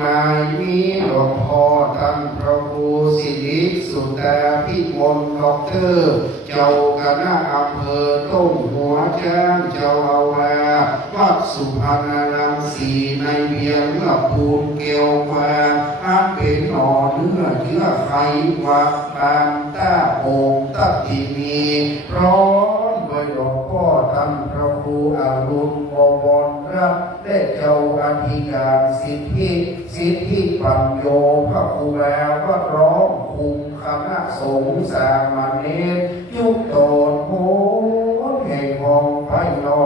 นายนี้หลวงพ่อท่านพระครูสิริสุตาพิมลด็อกเตอร์เจ้าคณะอำเภอต้นหัวช้างเจ้าอาวาสวัดสุพรรณรังสีในเวียงเมื่อปูนเกลียวแควอันเป็นหน่อเนื้อเชื้อไขวัดบางต้าโป่งตัดที่มีพร้อมโดยหลวงพ่อท่านพระครูอรุณบวรรับได้เจ้าอธิการสิทธิปัญโยพระครูแลวัดร้องคุมคณะสงฆ์สามเณรยุคโตนโหแห่งห้องไผ่นอ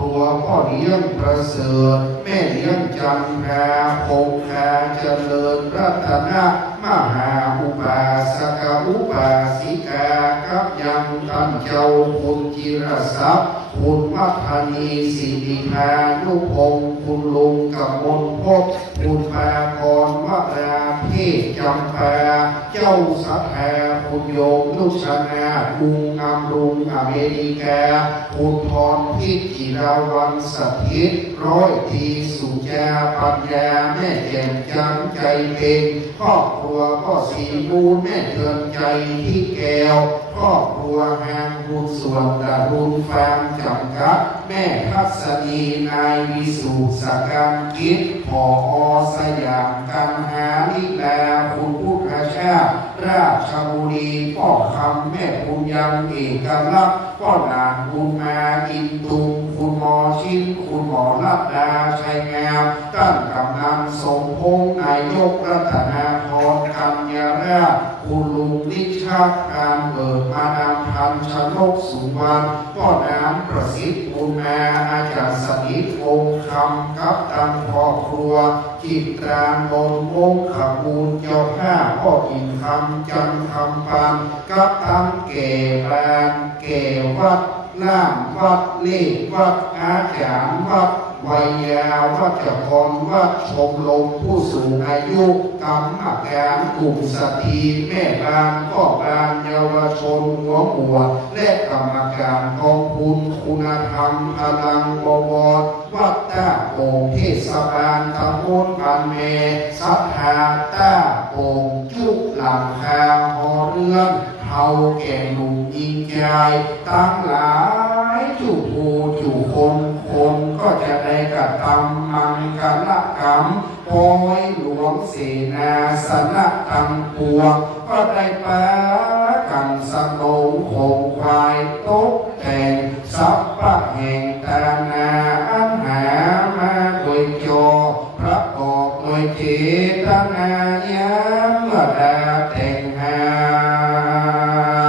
ตัวพ่อเลี้ยงประเสริฐแม่เลี้ยงจันทราคงคาเจริญรัตนะมหาอุบาสกอุบาสิกากับยังท่านเจ้าคุณจิรศักดิ์คุณมัทนีสิริพานุพงศ์คุณลุงกมลภพคุณพากรวราเพศจำปาเจ้าสัทธาคุณโยมนุชนาคุงอำรุงอเมริกาคุณพรพิจิราวันสถิตร้อยทีสุจาปัญญาแม่แจ่มจันใจเพ่งครอบครัวก็สีบูแม่เทือนใจที่แก้วครอบครัวแห่งบุญส่วนดารุณฟางจำกัดแม่ทัศนีนายวิสุทธิสการกิจผอสยามกันหาลิแลคุณพุทธชาติราชบุรีพ่อคำแม่ปุญยังเอกลักษณ์พ่อนานบุญมาอินตุงคุณหมอชินคุณหมอลัดดาชัยงามตั้งกำนันสมพงษ์นายกรัตนาพรกัญญาราชคุณลุงนิชักการเบิดมาดามพันชนกสุวรรณพ่อน้ำประสิทธิ์บุญมาอาจารย์สนิทวงคำกับตังพ่อครัวจิตรานบนวงขบูลเจ้าผ้าพ่ออินคำจันคำปันกับตังเก่แบนเก่วัดล่ามวัดเลขวัดอาจารย์วัดวัยยาวัดเจ้าพรวัดชมลมผู้สูงอายุกรรมการกลุ่มสตรีแม่บ้านพ่อบ้านเยาวชนหัวหมวดและกรรมการกองทุนคุณธรรมพลังบวรวัดต้าโป่งเทศบาลตำบลบ้านเมสัทธาต้าโป่งจุกหลังคาหอเรือนเฮาแก่หนุ่มยิงใจตั้งหลายจุภูจุคนก็จะได้กระทำมังกรกรรมปอยหลวงเสนาสนะตังปวงก็ได้ปะกันสนงคงควายตกแต่งสัพพะแห่งตานาอันหามาโดยจอพระกอบโดยเจตนายามเมื่อดาแต่งหา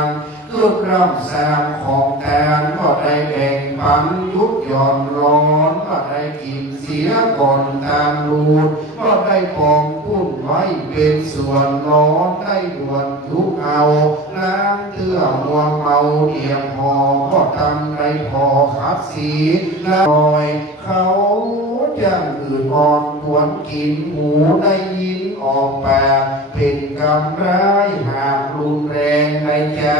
งคือพระสามของแทนก็ได้แบ่งปันยุบย่อนร้อนก็ได้กินเสียก่อนตามรูดก็ได้ปองพุ่นไว้เป็นส่วนร้อนได้ด่วนยุบเอาล้างเตื้อมัวเมาเดียมพอก็ทำได้พอขับสีลอยเขาจะอื่นอ่อนควรกินหูได้ยินออกปากเป็นกำไรหากรุนแรงในจ้า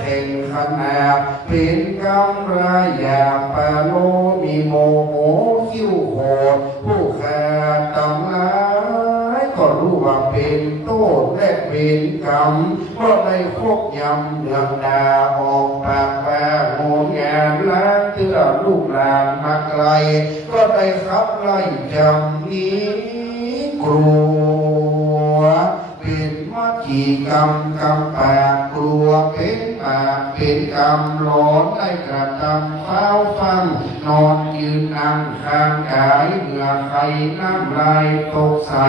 แห่งขนาดเป็นกำไรอยากปาโลมีโมโหคิ้วโหดผู้ขาดตำลายก็รู้ว่าเป็นโทษและเป็นกรรมเพราะได้คบยำเดือดดาออกปากแปรโหงงานล้างเตื้อลูกหลานมาไกลก็ได้ขับไล่จำนี้กลัวเป็นมัจจีกรรมกำปากกลัวเป็นปากเป็นกรรมร้อนได้กระทำเฝ้าฟังนอนยืนนั่งข้างกายเหงื่อใครน้ำลายตกใส่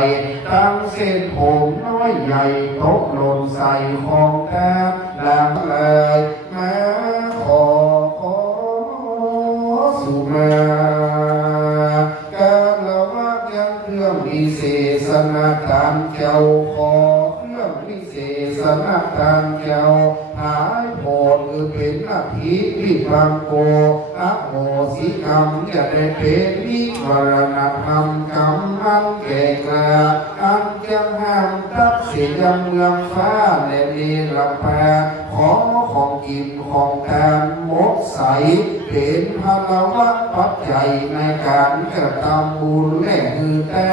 ตั้งเส้นผมน้อยใหญ่ตกหล่นใส่ของแทบหลังเลยมาขอสุมาการละวักยังเครื่องวิเศษนาทานเจ้าขอเครื่องวิเศษนาทานเจ้าหายโพดคือเป็นนาทีวิปังโกอะโหสิกรรมจะได้เป็นวิวรณธรรมกรรมอันแก่กล้าอันจะห้ามตัดเสียเมืองฟ้าและเนรแปรขอของกินของทานหมดใสเป็นพลวัตปัจจ ใจในการกระทำบุญและคือแต่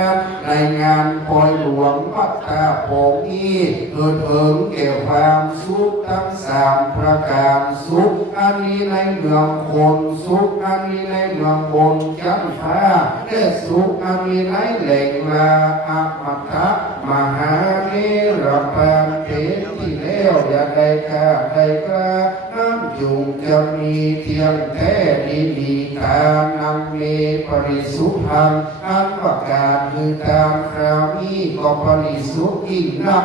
ในงานปล่อยหลวงวัดตาโพนี้เกิดเถิงแก่ความสุขทั้งสามประการสุขอันนี้ในเมืองคนสุขอันนี้ในเมืองบนจันฟ้าและสุขอันนี้ในแหล่งลาอัมตะมหาเนรปานเทที่แล้วอย่าได้ค่าได้กล้าน้ำจุงจะมีเทียงแท้ดีมีทานังเมปริสุทธังอันประกาศคือตามคราวนี้ก็ปริสุทธิ์ยิ่งนัก